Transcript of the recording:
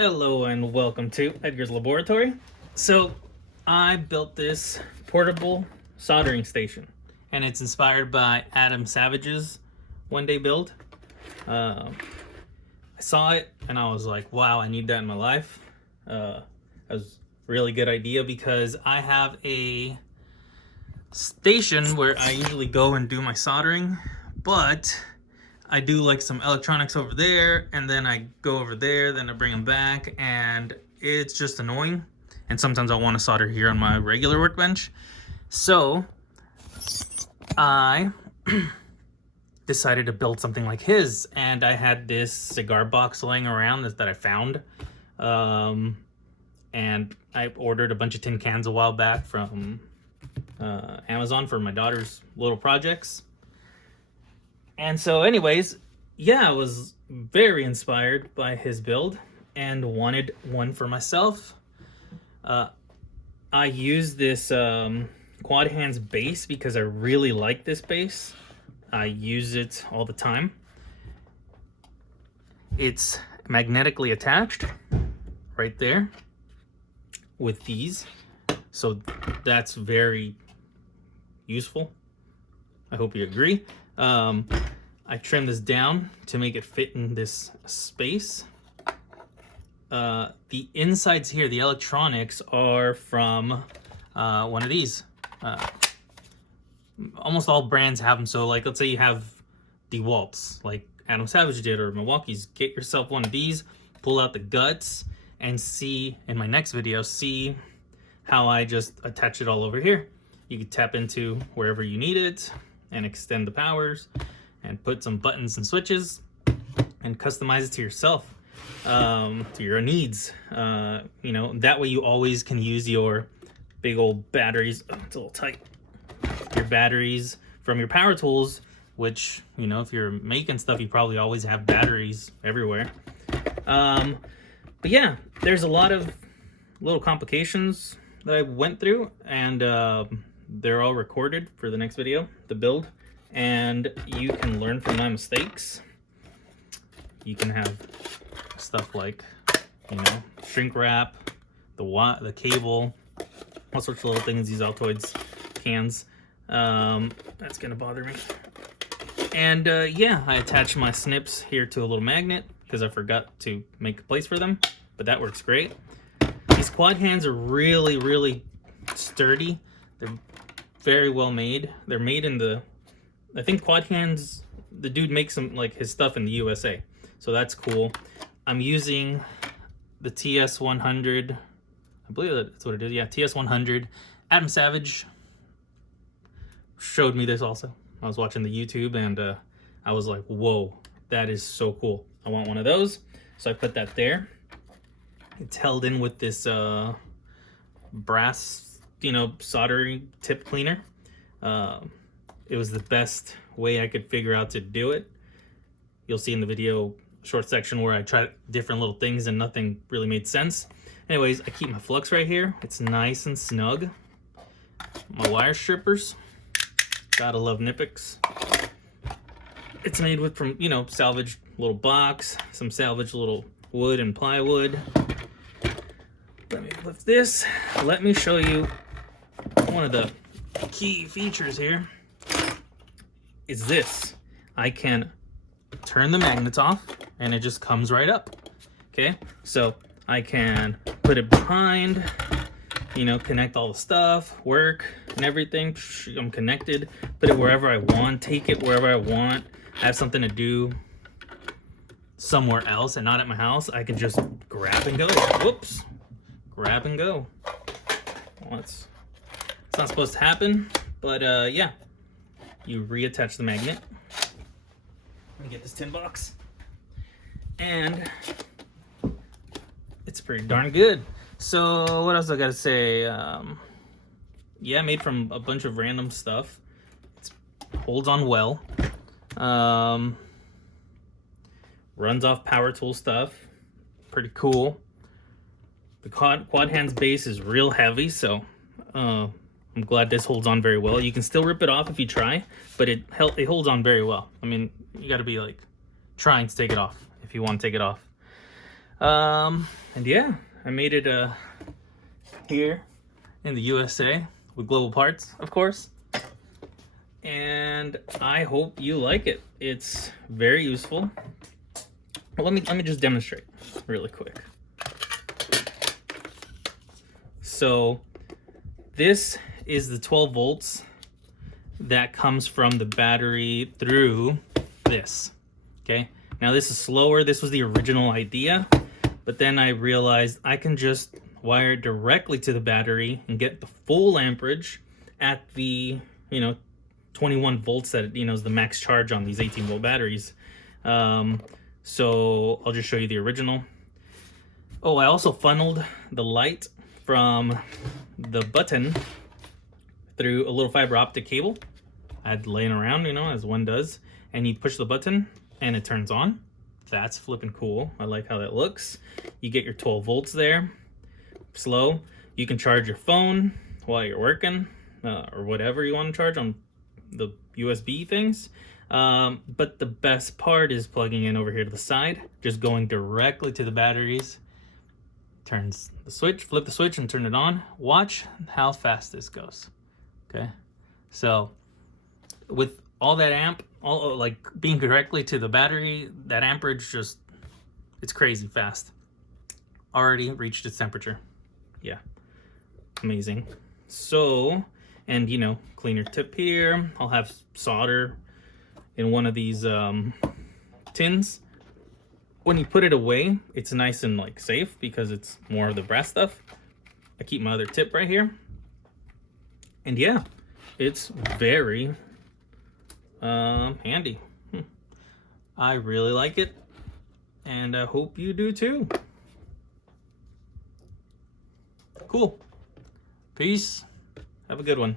Hello and welcome to Edgar's Laboratory. So I built this portable soldering station and it's inspired by Adam Savage's one day build. I saw it and I was like, wow, I need that in my life. That was a really good idea because I have a station where I usually go and do my soldering, but I do like some electronics over there, and then I go over there, then I bring them back, and it's just annoying. And sometimes I want to solder here on my regular workbench. So I decided to build something like his, and I had this cigar box laying around that I found. And I ordered a bunch of tin cans a while back from Amazon for my daughter's little projects. And so anyways, yeah, I was very inspired by his build and wanted one for myself. I use this quad hands base because I really like this base. I use it all the time. It's magnetically attached right there with these. So that's very useful. I hope you agree. I trimmed this down to make it fit in this space. The insides here, the electronics, are from one of these. Almost all brands have them. So like, let's say you have DeWalt's, like Adam Savage did, or Milwaukee's. Get yourself one of these, pull out the guts, and see, in my next video, see how I just attach it all over here. You can tap into wherever you need it and extend the powers and put some buttons and switches and customize it to yourself, to your needs. You know, that way you always can use your big old batteries. Oh, it's a little tight. Your batteries from your power tools, which, you know, if you're making stuff, you probably always have batteries everywhere. But yeah, there's a lot of little complications that I went through, and they're all recorded for the next video, the build, and you can learn from my mistakes. You can have stuff like, you know, shrink wrap, the cable, all sorts of little things, these Altoids cans. That's gonna bother me. And yeah, I attached my snips here to a little magnet because I forgot to make a place for them, but that works great. These quad hands are really, really sturdy. They're very well made. They're made in the, I think quad hands, the dude makes some, like, his stuff in the USA. So that's cool. I'm using the TS100. I believe that's what it is. Yeah, TS100. Adam Savage showed me this also. I was watching the YouTube and I was like, whoa, that is so cool. I want one of those. So I put that there. It's held in with this brass, you know, soldering tip cleaner. It was the best way I could figure out to do it. You'll see in the video short section where I tried different little things and nothing really made sense. Anyways, I keep my flux right here. It's nice and snug. My wire strippers. Gotta love Nipix. It's made with, from, you know, salvaged little box, some salvaged little wood and plywood. Let me lift this. Let me show you one of the key features here. Is this. I can turn the magnets off and it just comes right up. Okay, so I can put it behind, you know, connect all the stuff, work and everything. I'm connected. Put it wherever I want, take it wherever I want. I have something to do somewhere else and not at my house. I can just grab and go. Whoops. Grab and go. Well, it's not supposed to happen, but yeah. You reattach the magnet. Let me get this tin box. And it's pretty darn good. So what else I gotta say? Yeah, made from a bunch of random stuff. It holds on well. Runs off power tool stuff. Pretty cool. The quad hands base is real heavy, so I'm glad this holds on very well. You can still rip it off if you try, but it holds on very well. I mean, you got to be like trying to take it off if you want to take it off. And yeah, I made it here in the USA with Global Parts, of course. And I hope you like it. It's very useful. Well, let me just demonstrate really quick. So this is the 12 volts that comes from the battery through this. Okay, now this is slower. This was the original idea, but then I realized I can just wire it directly to the battery and get the full amperage at the 21 volts that is the max charge on these 18-volt batteries. So I'll just show you the original. Oh, I also funneled the light from the button through a little fiber optic cable I had laying around, as one does, and you push the button and it turns on. That's flipping cool. I like how that looks. You get your 12 volts there. Slow. You can charge your phone while you're working, or whatever you want to charge on the USB things. But the best part is plugging in over here to the side, just going directly to the batteries. Turns the switch, flip the switch and turn it on. Watch how fast this goes. Okay, so with all that amp, like being directly to the battery, that amperage it's crazy fast. Already reached its temperature. Yeah, amazing. So, and cleaner tip here. I'll have solder in one of these tins. When you put it away, it's nice and safe because it's more of the brass stuff. I keep my other tip right here. And yeah, it's very handy. I really like it, and I hope you do too. Cool. Peace. Have a good one.